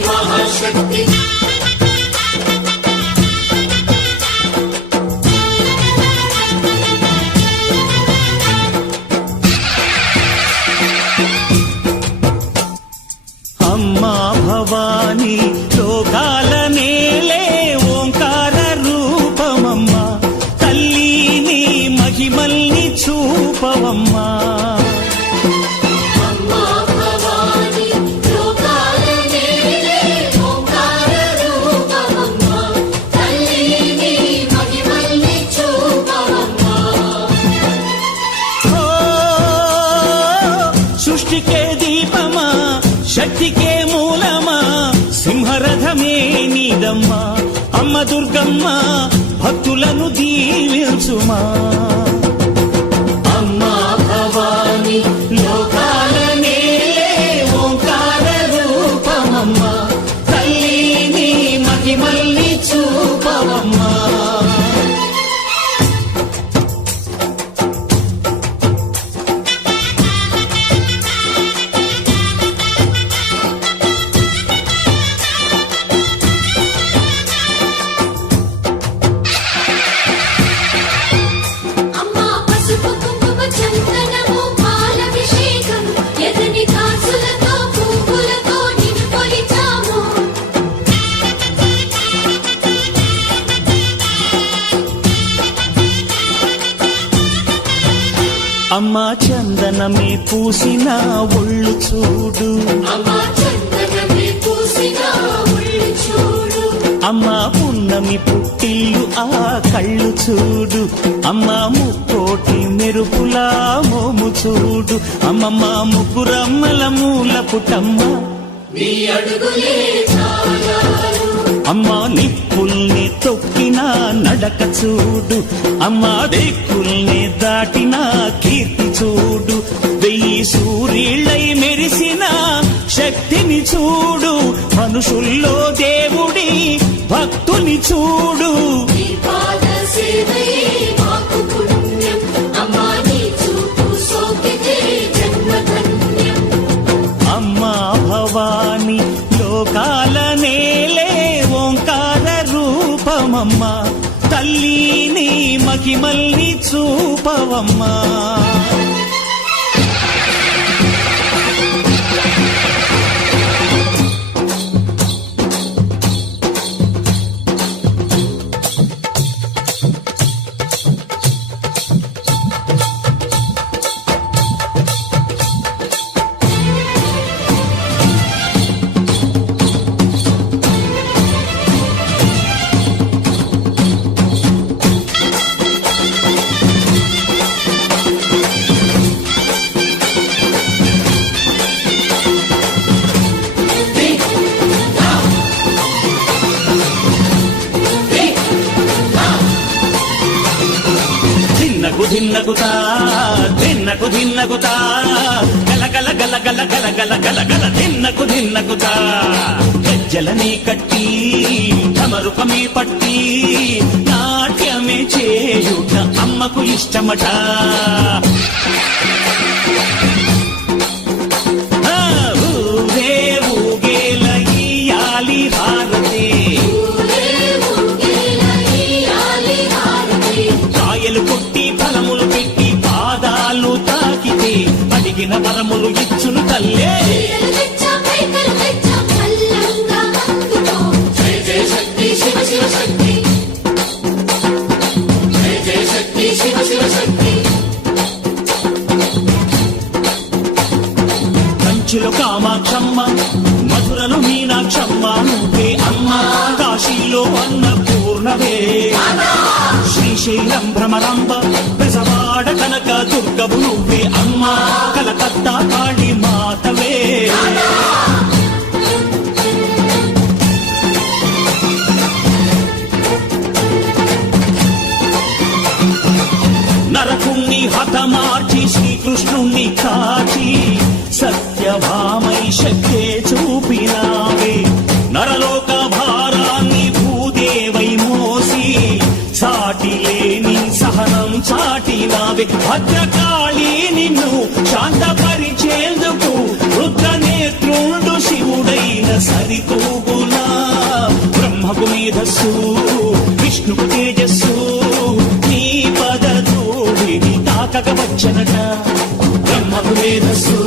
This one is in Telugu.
మహాశక్తి అమ్మా భవాని లోకాల నేలే ఓంకార రూపమమ్మా తల్లిని మహిమల్ని చూపవమ్మా సృష్టికే దీపమా శక్తికే మూలమా సింహరథమే నీదమ్మా అమ్మ దుర్గమ్మ భక్తులను దీవించుమా అమ్మా భవాని లోకాల నేలే ఓంకార రూపమమ్మా తల్లిని మహిమల్ని చూపవమ్మా అమ్మా చందనమే పూసిన ఒళ్ళు చూడు అమ్మా పున్నమి పుట్టిల్లు ఆ కళ్ళు చూడు అమ్మా ముక్కోటి మెరుపులా మోము చూడు అమ్మమ్మ ముగ్గురమ్మల మూల పుట్టమ్మ అమ్మా నిప్పుల్ని తొక్కిన నడక చూడు అమ్మా దిక్కుల్ని దాటిన కీర్తి చూడు వెయ్యి సూర్యుళ్ళై మెరిసిన శక్తిని చూడు మనుషుల్లో దేవుడి భక్తుని చూడు అమ్మా భవాని లోకాల నేలే ఓంకార రూపమమ్మా తల్లిని మహిమల్ని చూపవమ్మా ధిన్నకుతా ధిన్నకు ధిన్నకుతా గల గల గల గల గల గల గల గల ధిన్నకుతా గజ్జలనే కట్టి ఢమరుకమే పట్టి నాట్యమే చేయుట అమ్మకు ఇష్టమట ఊగే ఊగేల ఇయ్యాలి హారతి కాయలు కొట్టి ఫలములు పెట్టి పాదాలు తాకితే అడిగిన వరములు ఇచ్చును తల్లే కంచులు కామాక్షమ్మ మధురలు మీనాక్షమ్మ నువ్వే అమ్మ కాశీలో అన్నపూర్ణవే శ్రీశైలం భ్రమరాంబ బెజవాడ కనక దుర్గవు నువ్వే అమ్మ కలకత్తా కాళీ మాతవే నరకుణ్ణి హతమార్చి శ్రీకృష్ణుణ్ణి కాచి సత్యభామై శక్తే చూపినావే నరలోక భారాన్ని భూదేవై మోసి సాటి లేని సహనం చాటినావే భద్రకాళి నిన్ను శాంతపరిచేందుకు రుద్రనేత్రుండు శివుడైన సరితూ శిరస్సు విష్ణువు తేజస్సు నీ పద ధూళిని తాకగ వచ్చనట బ్రహ్మకు మేధస్సు